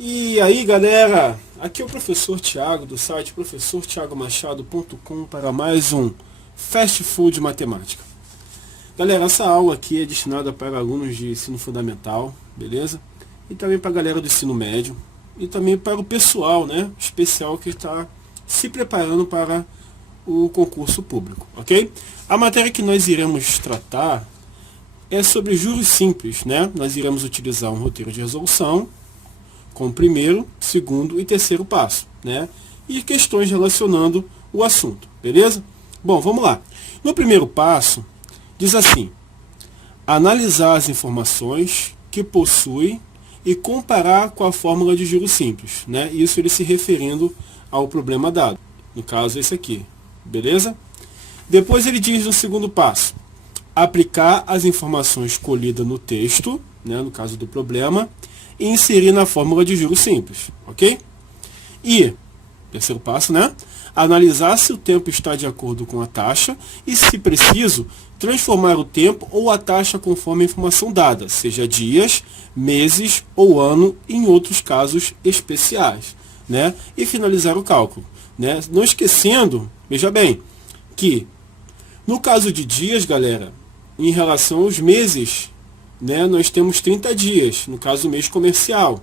E aí galera, aqui é o professor Thiago do site professorthiagomachado.com para mais um Fast Food Matemática. Galera, essa aula aqui é destinada para alunos de ensino fundamental, beleza? E também para a galera do ensino médio e também para o pessoal, né, especial que está se preparando para o concurso público, ok? A matéria que nós iremos tratar é sobre juros simples, né? Nós iremos utilizar um roteiro de resolução com o primeiro, segundo e terceiro passo, né? E questões relacionando o assunto, beleza? Bom, vamos lá. No primeiro passo, diz assim: analisar as informações que possui e comparar com a fórmula de juros simples, né? Isso ele se referindo ao problema dado, no caso esse aqui, beleza? Depois ele diz no segundo passo: aplicar as informações colhidas no texto, né, no caso do problema, e inserir na fórmula de juros simples, ok? E, terceiro passo, né? Analisar se o tempo está de acordo com a taxa e, se preciso, transformar o tempo ou a taxa conforme a informação dada, seja dias, meses ou ano, em outros casos especiais, né? E finalizar o cálculo, né? Não esquecendo, veja bem, que no caso de dias, galera, em relação aos meses, né, nós temos 30 dias, no caso do mês comercial,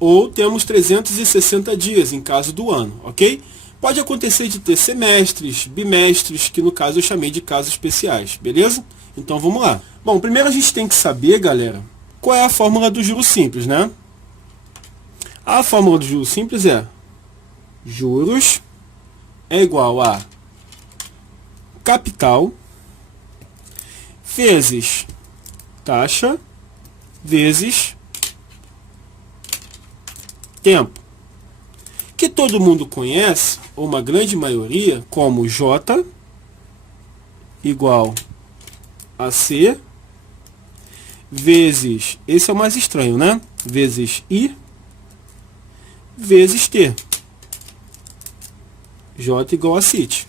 ou temos 360 dias, em caso do ano, ok? Pode acontecer de ter semestres, bimestres, que no caso eu chamei de casos especiais, beleza? Então vamos lá. Bom, primeiro a gente tem que saber, galera, qual é a fórmula do juros simples, né? A fórmula do juros simples é juros é igual a capital vezes taxa vezes tempo, que todo mundo conhece, ou uma grande maioria, como J igual a C vezes, esse é o mais estranho, né? Vezes I vezes T. J igual a CIT.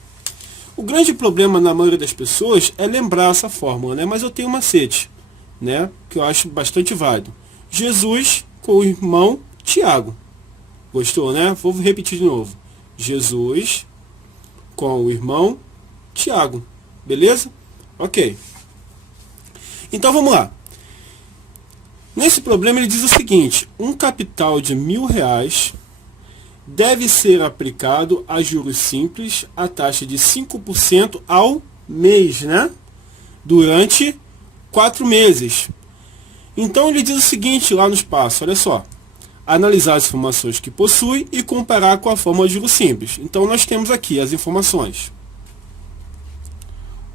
O grande problema na maioria das pessoas é lembrar essa fórmula, né? Mas eu tenho um macete, né, que eu acho bastante válido. Jesus com o irmão Tiago. Gostou, né? Vou repetir de novo. Jesus com o irmão Tiago. Beleza? Ok. Então vamos lá. Nesse problema ele diz o seguinte: um capital de R$1.000 deve ser aplicado a juros simples a taxa de 5% ao mês, né? Durante 4 meses. Então ele diz o seguinte lá no espaço, olha só: analisar as informações que possui e comparar com a fórmula de juros simples. Então nós temos aqui as informações.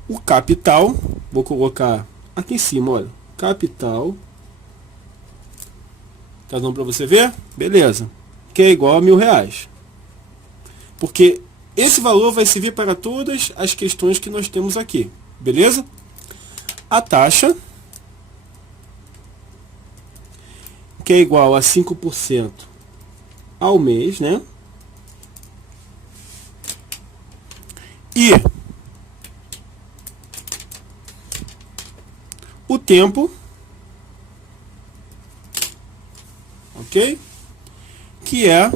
O capital, vou colocar aqui em cima, olha, capital, tá dando para você ver? Beleza. Que é igual a R$1.000. Porque esse valor vai servir para todas as questões que nós temos aqui. Beleza? A taxa, que é igual a 5% ao mês, né? E o tempo, ok? Que é,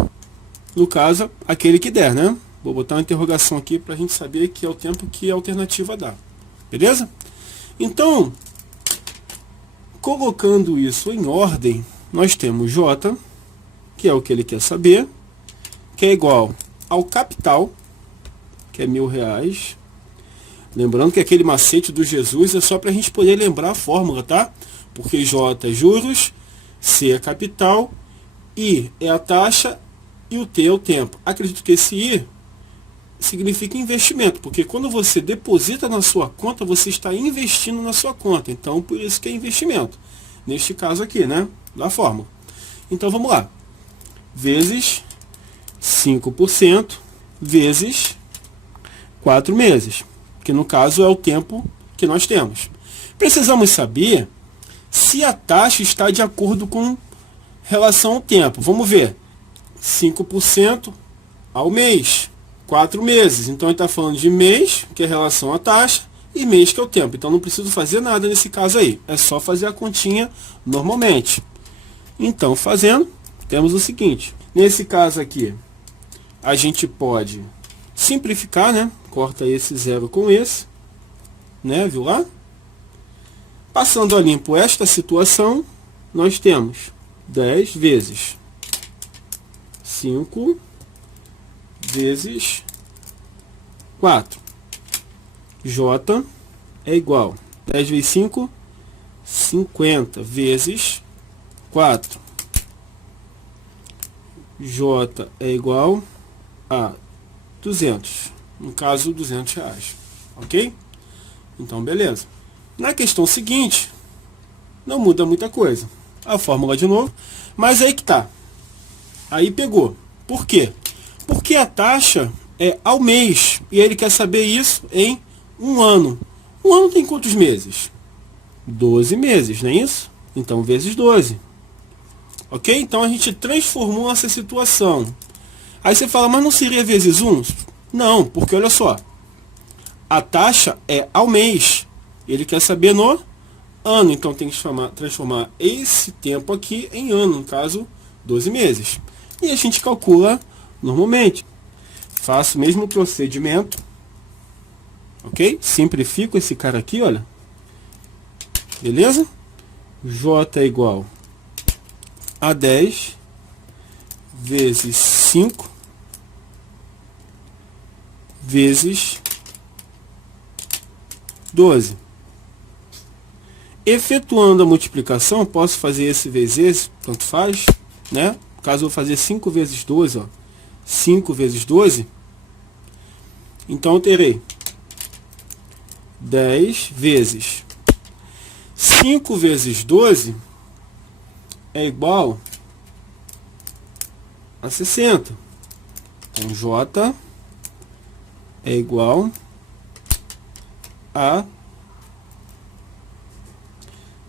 no caso, aquele que der, né? Vou botar uma interrogação aqui para a gente saber que é o tempo que a alternativa dá. Beleza? Então, colocando isso em ordem, nós temos J, que é o que ele quer saber, que é igual ao capital, que é R$1.000. Lembrando que aquele macete do Jesus é só para a gente poder lembrar a fórmula, tá? Porque J é juros, C é capital, I é a taxa e o T é o tempo. Acredito que esse I significa investimento, porque quando você deposita na sua conta, você está investindo na sua conta. Então, por isso que é investimento. Neste caso aqui, né? Da fórmula. Então, vamos lá. Vezes 5% vezes 4 meses. Que no caso é o tempo que nós temos. Precisamos saber se a taxa está de acordo com relação ao tempo. Vamos ver. 5% ao mês. 4 meses. Então, ele está falando de mês, que é relação à taxa, e mês, que é o tempo. Então, não preciso fazer nada nesse caso aí. É só fazer a continha normalmente. Então, fazendo, temos o seguinte. Nesse caso aqui, a gente pode simplificar, né? Corta esse zero com esse, né? Viu lá? Passando a limpo esta situação, nós temos 10 vezes 5 vezes 4. J é igual 10 vezes 5, 50 vezes 4. J é igual a 200. No caso, R$200. Ok? Então, beleza. Na questão seguinte, não muda muita coisa. A fórmula de novo. Mas aí que tá. Aí pegou. Por quê? Porque a taxa é ao mês. E ele quer saber isso em um ano. Um ano tem quantos meses? 12 meses, não é isso? Então, vezes 12. Ok? Então, a gente transformou essa situação. Aí você fala, mas não seria vezes 1? Não, porque olha só. A taxa é ao mês. Ele quer saber no ano. Então, tem que transformar esse tempo aqui em ano. No caso, 12 meses. E a gente calcula normalmente. Faço o mesmo procedimento. Ok? Simplifico esse cara aqui, olha. Beleza? J é igual a 10 vezes 5 vezes 12. Efetuando a multiplicação, posso fazer esse vezes esse, tanto faz, né? Caso eu fazer 5 vezes 12, ó, 5 vezes 12, então eu terei 10 vezes 5 vezes 12 é igual a 60. Então, J é igual a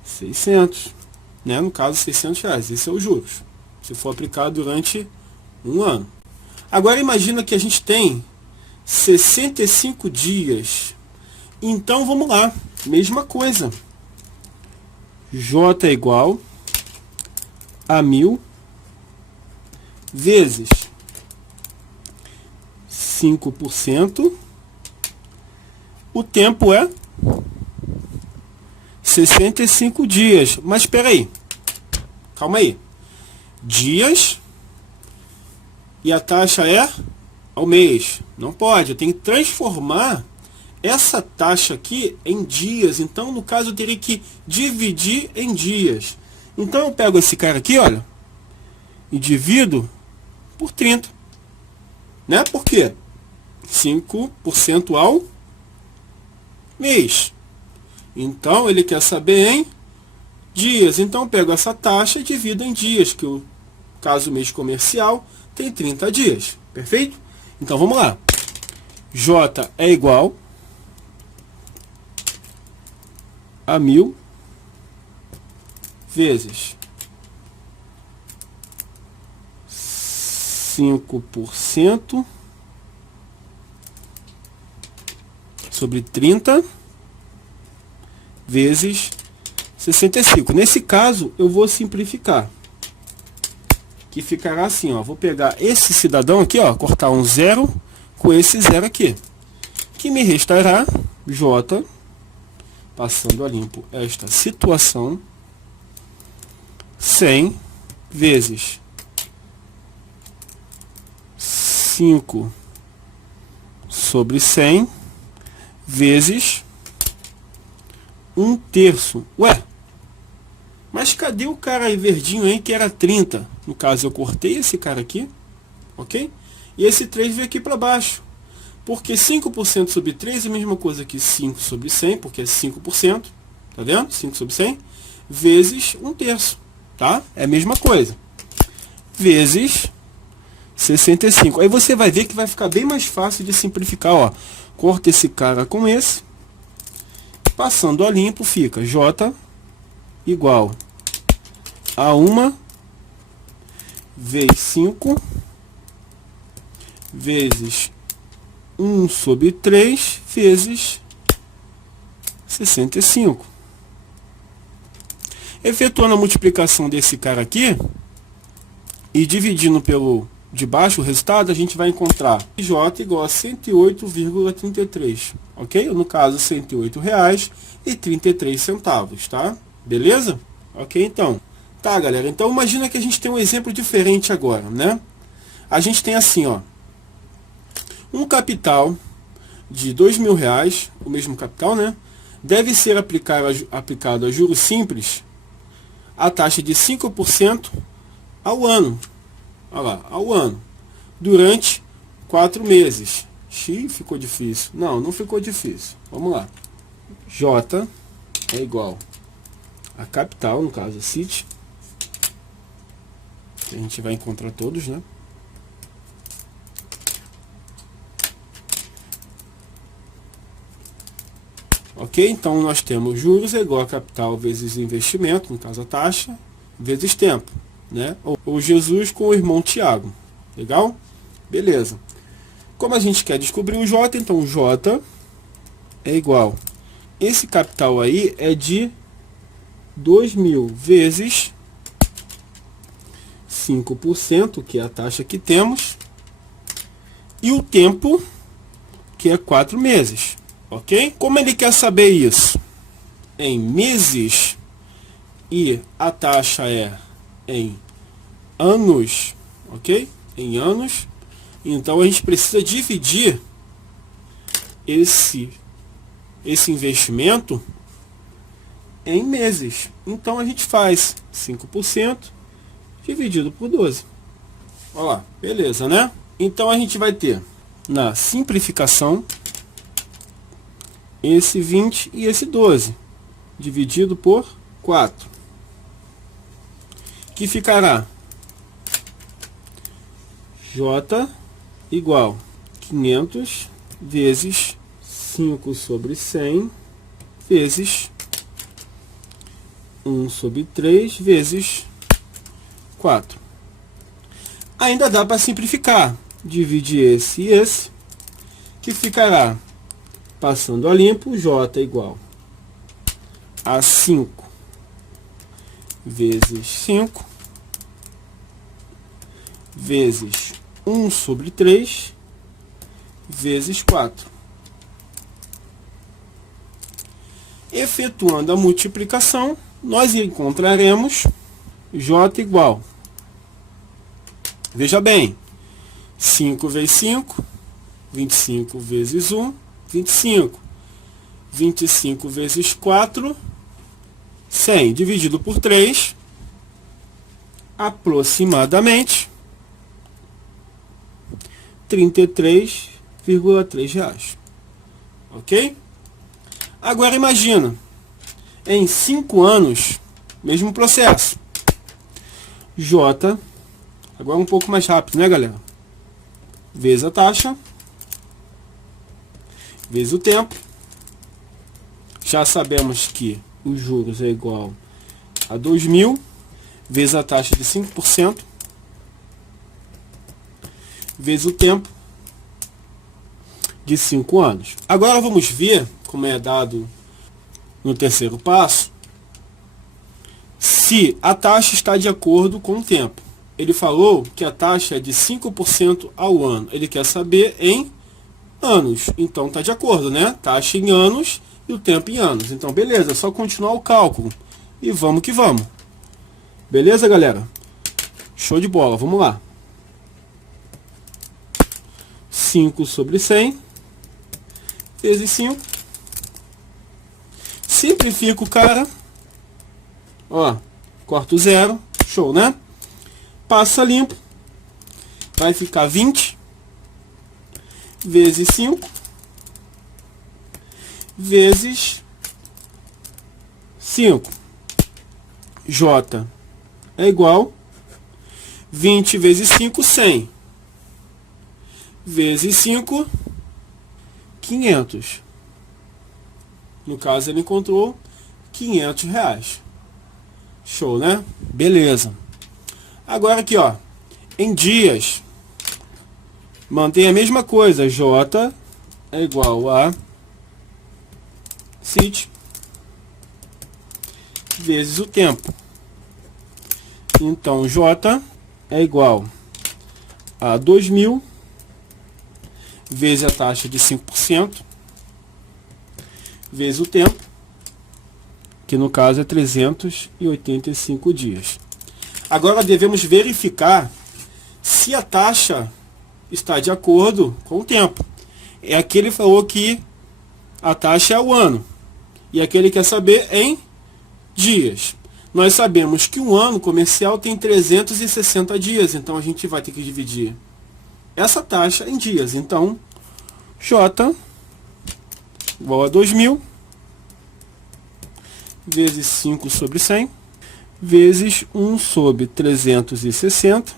600, né? No caso, R$600. Esse é o juros, se for aplicado durante um ano. Agora, imagina que a gente tem 65 dias. Então, vamos lá. Mesma coisa. J é igual a 1000 vezes 5%. O tempo é 65 dias. Mas espera aí. Calma aí. Dias e a taxa é ao mês. Não pode. Eu tenho que transformar essa taxa aqui em dias. Então, no caso, eu teria que dividir em dias. Então, eu pego esse cara aqui, olha, e divido por 30. Né? Por quê? 5% ao mês. Então, ele quer saber em dias. Então, eu pego essa taxa e divido em dias, que o caso mês comercial tem 30 dias. Perfeito? Então, vamos lá. J é igual a 1000 vezes 5% sobre 30 vezes 65. Nesse caso, eu vou simplificar. Que ficará assim, ó. Vou pegar esse cidadão aqui, ó, cortar um zero com esse zero aqui. Que me restará J, passando a limpo esta situação, 100 vezes 5 sobre 100 vezes 1/3. Ué, mas cadê o cara aí verdinho aí que era 30? No caso, eu cortei esse cara aqui, ok? E esse 3 veio aqui para baixo. Porque 5% sobre 3 é a mesma coisa que 5 sobre 100, porque é 5%, tá vendo? 5 sobre 100, vezes 1/3, tá? É a mesma coisa. Vezes 65. Aí você vai ver que vai ficar bem mais fácil de simplificar, ó. Corta esse cara com esse. Passando a limpo, fica J igual a 1 vezes 5 vezes 1 sobre 3 vezes 65. Efetuando a multiplicação desse cara aqui, e dividindo pelo de baixo o resultado, a gente vai encontrar J igual a 108,33, ok? No caso, R$ 108,33, tá? Beleza? Ok, então. Tá, galera, então imagina que a gente tem um exemplo diferente agora, né? A gente tem assim, ó, um capital de R$ 2.000, o mesmo capital, né? Deve ser aplicado a juros simples a taxa de 5% ao ano. Olha lá, ao ano. Durante 4 meses. Xiii, ficou difícil. Não, não ficou difícil. Vamos lá. J é igual a capital, no caso, CIT. A gente vai encontrar todos, né? Ok? Então, nós temos juros é igual a capital vezes investimento, no caso a taxa, vezes tempo, né? Ou Jesus com o irmão Tiago. Legal? Beleza. Como a gente quer descobrir o J, então J é igual. Esse capital aí é de 2.000 vezes 5%, que é a taxa que temos, e o tempo, que é 4 meses. Ok? Como ele quer saber isso? Em meses, e a taxa é em anos, ok? Em anos. Então a gente precisa dividir esse investimento em meses. Então a gente faz 5% dividido por 12. Olha lá, beleza, né? Então a gente vai ter na simplificação esse 20 e esse 12 dividido por 4, que ficará J igual 500 vezes 5 sobre 100 vezes 1 sobre 3 vezes 4. Ainda dá para simplificar. Dividir esse e esse, que ficará, passando a limpo, J igual a 5 vezes 5 vezes 1 sobre 3 vezes 4. Efetuando a multiplicação, nós encontraremos J igual, veja bem, 5 vezes 5, 25 vezes 1, 25. 25 vezes 4, 100. Dividido por 3, aproximadamente R$ 33,3. Ok? Agora imagina, em 5 anos, mesmo processo. J, agora um pouco mais rápido, né, galera? Vezes a taxa, vezes o tempo. Já sabemos que os juros é igual a 2.000 vezes a taxa de 5% vezes o tempo de 5 anos. Agora vamos ver, como é dado no terceiro passo, se a taxa está de acordo com o tempo. Ele falou que a taxa é de 5% ao ano. Ele quer saber em anos. Então está de acordo, né? Taxa em anos e o tempo em anos. Então beleza, é só continuar o cálculo. E vamos que vamos. Beleza, galera? Show de bola, vamos lá. 5 sobre 100 vezes 5. Simplifico, cara. Ó, corta o zero. Show, né? Passa limpo. Vai ficar 20 vezes 5 vezes 5. J é igual 20 vezes 5, 100. Vezes 5, 500. No caso, ele encontrou R$ 500. Show, né? Beleza. Agora aqui, ó, em dias, mantém a mesma coisa. J é igual a CIT vezes o tempo. Então, J é igual a 2.000 vezes a taxa de 5%, vezes o tempo, que no caso é 385 dias. Agora devemos verificar se a taxa está de acordo com o tempo. Aqui ele falou que a taxa é o ano, e aqui ele quer saber em dias. Nós sabemos que um ano comercial tem 360 dias, então a gente vai ter que dividir essa taxa em dias. Então, J igual a 2.000 vezes 5 sobre 100 vezes 1 sobre 360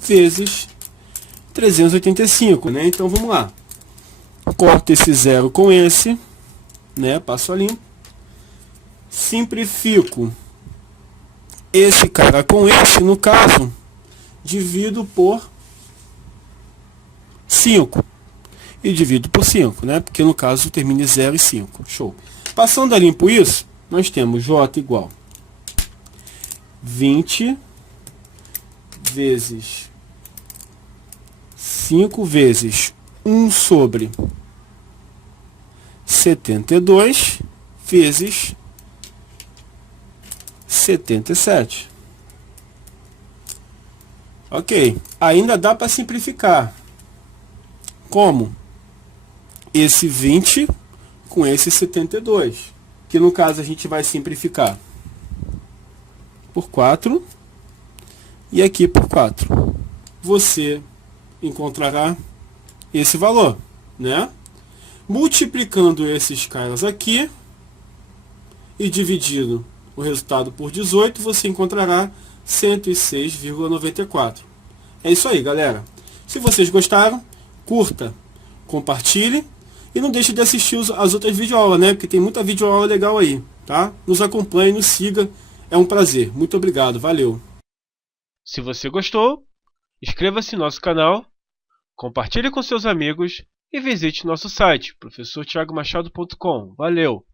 vezes 385, né? Então vamos lá. Corto esse zero com esse, né? Passo a limpo. Simplifico esse cara com esse, no caso, divido por 5. E divido por 5, né? Porque no caso termina em 0 e 5. Show. Passando a limpo isso, nós temos J igual 20 vezes 5 vezes 1 sobre 72 vezes 77. Ok, ainda dá para simplificar. Como? Esse 20 com esse 72, que no caso a gente vai simplificar por 4 e aqui por 4. Você encontrará esse valor, né? Multiplicando esses caras aqui e dividindo o resultado por 18, você encontrará 106,94. É isso aí, galera. Se vocês gostaram, curta, compartilhe e não deixe de assistir as outras videoaulas, né? Porque tem muita videoaula legal aí, tá? Nos acompanhe, nos siga. É um prazer. Muito obrigado. Valeu. Se você gostou, inscreva-se no nosso canal, compartilhe com seus amigos e visite nosso site, professortiagomachado.com. Valeu!